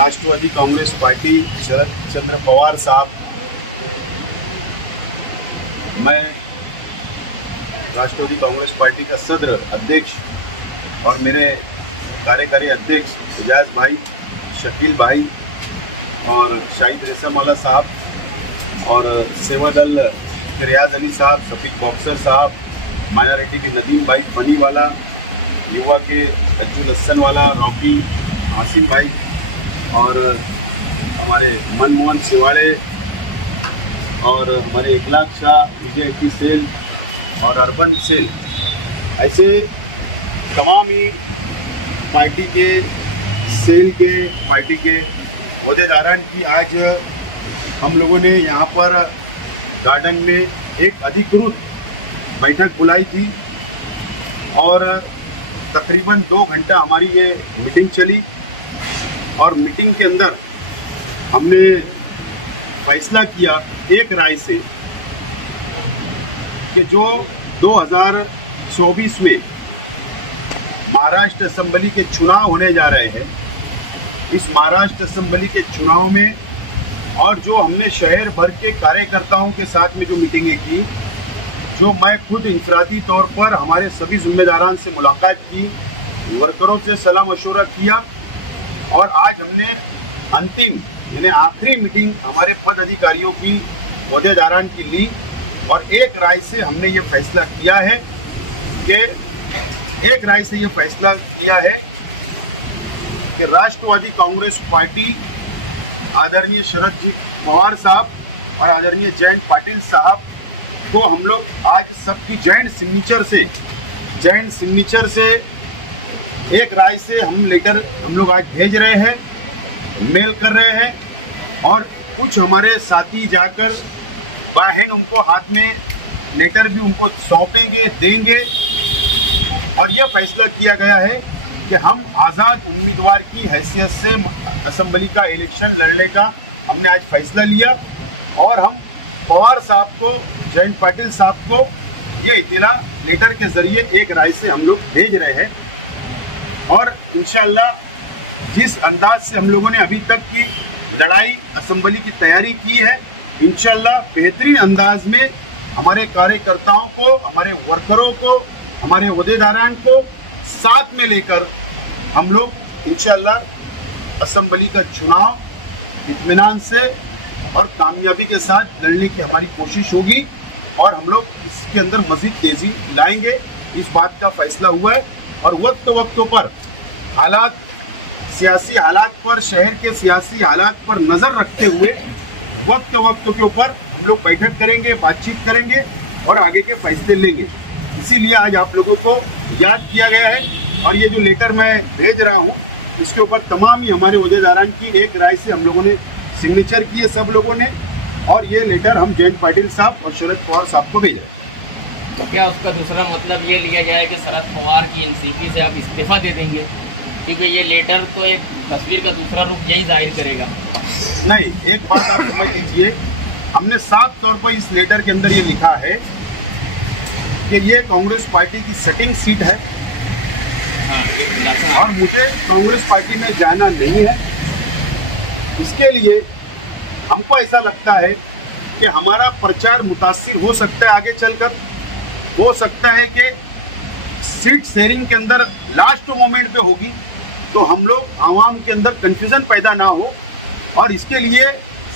राष्ट्रवादी Congress party शरद चंद्र पवार साहब, मैं राष्ट्रवादी Congress party का सदर अध्यक्ष और मेरे कार्यकारी अध्यक्ष एजाज भाई, शकील भाई और शाहिद रेशम वाला साहब और सेवा दल के रियाज अली साहब, सफीक बॉक्सर साहब, माइनॉरिटी के नदीम भाई फनी वाला, युवा के अज्जू लस्सन वाला, रॉकी आसिम भाई और हमारे मनमोहन सिवाड़े और हमारे 1 लाख शाह, विजय की सेल और अर्बन सेल, ऐसे तमाम ही पार्टी के सेल के पार्टी के अहदेदारान की आज हम लोगों ने यहाँ पर गार्डन में एक अधिकृत बैठक बुलाई थी और तकरीबन 2 घंटा हमारी ये मीटिंग चली और मीटिंग के अंदर हमने फैसला किया एक राय से कि जो 2024 में महाराष्ट्र असेंबली के चुनाव होने जा रहे हैं, इस महाराष्ट्र असेंबली के चुनाव में और जो हमने शहर भर के कार्यकर्ताओं के साथ में जो मीटिंगें की, जो मैं खुद इंफरादी तौर पर हमारे सभी जिम्मेदारान से मुलाकात की, वर्करों से सलाह मशवरा किया और आज हमने अंतिम यानी आखिरी मीटिंग हमारे पद अधिकारियों की अहदेदारान की ली और एक राय से हमने ये फैसला किया है कि राष्ट्रवादी कांग्रेस पार्टी आदरणीय शरद जी पवार साहब और आदरणीय जयंत पाटिल साहब को हम लोग आज सबकी जॉइंट सिग्नेचर से एक राय से हम लेटर हम लोग आज भेज रहे हैं, मेल कर रहे हैं और कुछ हमारे साथी जाकर बहन उनको हाथ में लेटर भी उनको सौंपेंगे, देंगे और यह फैसला किया गया है कि हम आज़ाद उम्मीदवार की हैसियत से असेंबली का इलेक्शन लड़ने का हमने आज फैसला लिया और हम पवार साहब को, जयंत पाटिल साहब को ये इत्तला लेटर के जरिए एक राय से हम लोग भेज रहे हैं और इंशाअल्लाह जिस अंदाज से हम लोगों ने अभी तक की लड़ाई असेंबली की तैयारी की है, इंशाअल्लाह बेहतरीन अंदाज में हमारे कार्यकर्ताओं को, हमारे वर्करों को, हमारे अहदेदारान को साथ में लेकर हम लोग इंशाअल्लाह असेंबली का चुनाव इत्मीनान से और कामयाबी के साथ लड़ने की हमारी कोशिश होगी और हम लोग इसके अंदर मज़ीद तेज़ी लाएंगे। इस बात का फैसला हुआ है और वक्त पर हालात, सियासी हालात पर, शहर के सियासी हालात पर नज़र रखते हुए वक्त के ऊपर हम लोग बैठक करेंगे, बातचीत करेंगे और आगे के फैसले लेंगे। इसीलिए आज आप लोगों को याद किया गया है और ये जो लेटर मैं भेज रहा हूँ इसके ऊपर तमाम ही हमारे अहदेदारान की एक राय से हम लोगों ने सिग्नेचर किए सब लोगों ने और ये लेटर हम जयंत पाटिल साहब और शरद पवार साहब को भेजा। तो क्या उसका दूसरा मतलब ये लिया जाए कि शरद पवार की एनसीपी से आप इस्तीफा दे देंगे? क्योंकि ये लेटर तो एक तस्वीर का दूसरा रूप यही जाहिर करेगा। नहीं, एक बात आप समझ लीजिए, हमने साफ तौर पर इस लेटर के अंदर ये लिखा है कि ये कांग्रेस पार्टी की सेटिंग सीट है और मुझे कांग्रेस पार्टी में जाना नहीं है। इसके लिए हमको ऐसा लगता है कि हमारा प्रचार मुतासिर हो सकता है, आगे चलकर हो सकता है कि सीट शेयरिंग के अंदर लास्ट मोमेंट पे होगी तो हम लोग आवाम के अंदर कंफ्यूजन पैदा ना हो और इसके लिए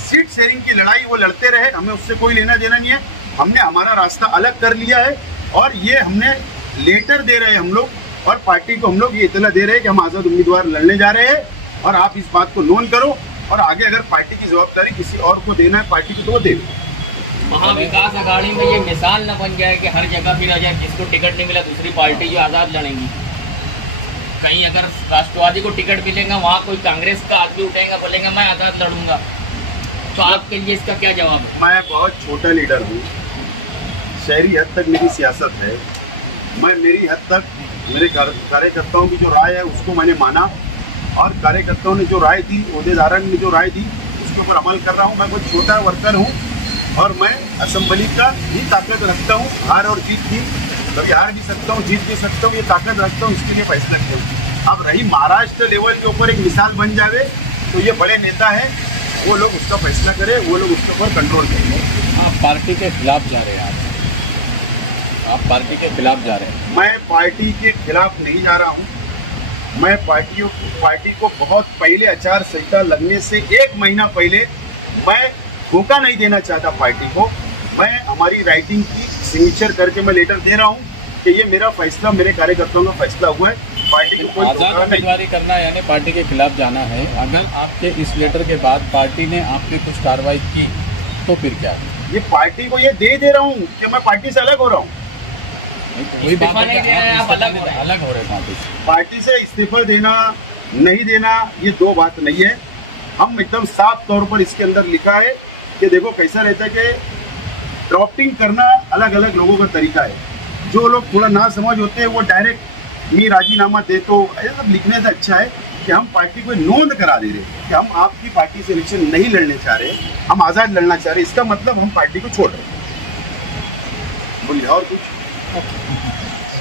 सीट शेयरिंग की लड़ाई वो लड़ते रहे, हमें उससे कोई लेना देना नहीं है। हमने हमारा रास्ता अलग कर लिया है और ये हमने लेटर दे रहे हैं हम लोग और पार्टी को हम लोग ये इत्तला दे रहे हैं कि हम आज़ाद उम्मीदवार लड़ने जा रहे हैं और आप इस बात को नोन करो और आगे अगर पार्टी की जवाबदारी किसी और को देना है पार्टी को तो वो दे। महाविकास अघाड़ी में ये मिसाल न बन जाए कि हर जगह फिर अगर जिसको टिकट नहीं मिला दूसरी पार्टी जो आज़ाद लड़ेंगी। कहीं अगर राष्ट्रवादी को टिकट मिलेगा वहाँ कोई कांग्रेस का आदमी उठेगा, बोलेगा मैं आज़ाद लड़ूंगा, तो आपके लिए इसका क्या जवाब है? मैं बहुत छोटा लीडर हूँ, शहरी हद तक मेरी सियासत है, मैं मेरी हद तक मेरे कार्यकर्ताओं की जो राय है उसको मैंने माना और कार्यकर्ताओं ने जो राय दी, अहदेदारान ने जो राय दी उसके ऊपर अमल कर रहा हूँ। मैं बहुत छोटा वर्कर हूँ और मैं असेंबली का ही ताकत रखता हूँ, हार और जीत की, कभी हार भी सकता हूँ, जीत भी सकता हूँ, ये ताकत रखता हूँ, इसके लिए फैसला किया। अब रही महाराष्ट्र लेवल के ऊपर एक मिसाल बन जावे तो ये बड़े नेता हैं, वो लोग उसका फैसला करें, वो लोग उसके ऊपर कंट्रोल करेंगे। आप पार्टी के खिलाफ जा रहे हैं, आप पार्टी के खिलाफ जा रहे हैं। मैं पार्टी के खिलाफ नहीं जा रहा हूँ। मैं पार्टी को बहुत पहले आचार संहिता लगने से 1 महीना पहले मैं धोखा नहीं देना चाहता पार्टी को। मैं हमारी राइटिंग की सिग्नेचर करके मैं लेटर दे रहा हूँ कि ये मेरा फैसला, मेरे कार्यकर्ताओं का फैसला हुआ है। पार्टी को कोई आज़ाद धोखा नहीं। उम्मीदवारी करना यानी पार्टी के खिलाफ जाना है। अगर आपके इस लेटर के बाद पार्टी ने आप पे कुछ कार्रवाई की तो फिर क्या? ये पार्टी को ये दे रहा हूँ कि मैं पार्टी से अलग हो रहा हूँ। वही बात है नहीं कि दे रहे हैं, आप आप अलग हो रहे हैं। अलग हो रहे हैं पार्टी से। पार्टी से इस्तीफा देना नहीं देना ये 2 बात नहीं है। हम एकदम साफ तौर पर इसके अंदर लिखा है कि देखो कैसा रहता है कि ड्रॉपिंग करना अलग अलग लोगों का तरीका है। जो लोग थोड़ा ना समझ होते हैं वो डायरेक्ट मी राजीनामा दे, तो ऐसा सब लिखने से अच्छा है कि हम पार्टी को नोंद करा दे रहे हैं कि हम आपकी पार्टी से इलेक्शन नहीं लड़ने चाह रहे, हम आज़ाद लड़ना चाह रहे। इसका मतलब हम पार्टी को छोड़ रहे हैं। बोलिए और कुछ?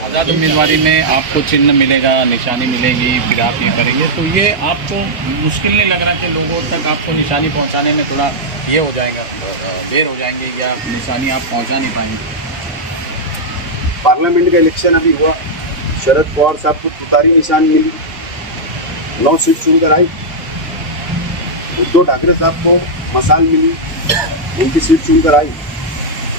आज़ाद उम्मीदवारी में आपको चिन्ह मिलेगा, निशानी मिलेगी, फिर आप ये करेंगे, तो ये आपको मुश्किल नहीं लग रहा कि लोगों तक आपको निशानी पहुंचाने में थोड़ा ये हो जाएगा, देर हो जाएंगे या निशानी आप पहुंचा नहीं पाएंगे? पार्लियामेंट का इलेक्शन अभी हुआ, शरद पवार साहब को तुतारी निशान मिली, 9 सीट चुनकर आई। उद्धव ठाकरे साहब को मसाल मिली, उनकी सीट चुनकर आई।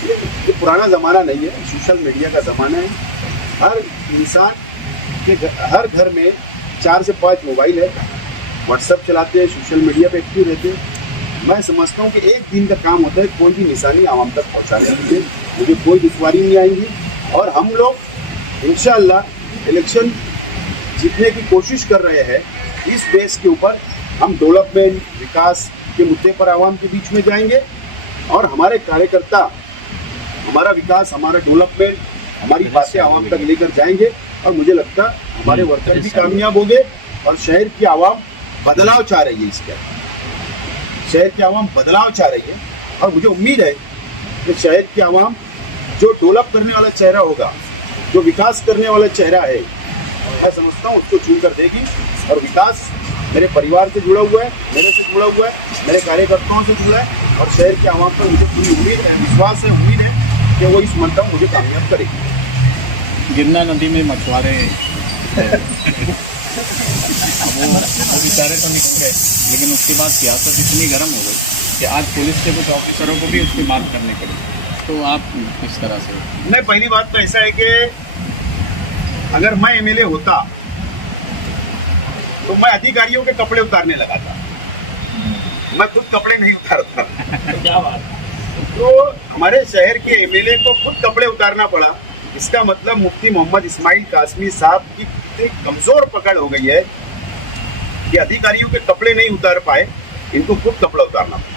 ये पुराना ज़माना नहीं है, सोशल मीडिया का ज़माना है। हर इंसान के हर घर में 4 से 5 मोबाइल है, व्हाट्सएप चलाते हैं, सोशल मीडिया पे एक्टिव रहते हैं। मैं समझता हूँ कि एक दिन का काम होता है कोई भी निशानी आवाम तक पहुँचाने के लिए। मुझे कोई दुश्वारी नहीं आएंगी और हम लोग इंशाअल्लाह इलेक्शन जीतने की कोशिश कर रहे हैं। इस बेस के ऊपर हम डेवलपमेंट, विकास के मुद्दे पर आवाम के बीच में जाएंगे और हमारे कार्यकर्ता हमारा विकास, हमारा डेवलपमेंट, हमारी बातें आवाम तक लेकर जाएंगे और मुझे लगता है हमारे वर्कर भी कामयाब होंगे और शहर की आवाम बदलाव चाह रही है। इसका शहर की आवाम बदलाव चाह रही है और मुझे उम्मीद है कि शहर की आवाम जो डेवलप करने वाला चेहरा होगा, जो विकास करने वाला चेहरा है, मैं समझता हूँ उसको चुन कर देगी। और विकास मेरे परिवार से जुड़ा हुआ है, मेरे से जुड़ा हुआ है, मेरे कार्यकर्ताओं से जुड़ा है और शहर की आवाम पर मुझे पूरी उम्मीद है, विश्वास है, उम्मीद है कि वो इस मंतव्य मुझे कामयाब करेगी। गिरना नदी में मछुआरे वो बेचारे तो निकल गए, लेकिन उसके बाद सियासत इतनी गर्म हो गई कि आज पुलिस के कुछ ऑफिसरों को भी उसकी बात करनी पड़ी। तो आप किस तरह से? नहीं, पहली बात तो ऐसा है कि अगर मैं एमएलए होता तो मैं अधिकारियों के कपड़े उतारने लगा था, मैं खुद कपड़े नहीं उतारता। क्या बात है। तो हमारे शहर के एमएलए को खुद कपड़े उतारना पड़ा। इसका मतलब मुफ्ती मोहम्मद इस्माइल कासमी साहब की इतनी कमजोर पकड़ हो गई है कि अधिकारियों के कपड़े नहीं उतार पाए, इनको खुद कपड़ा उतारना पड़ा।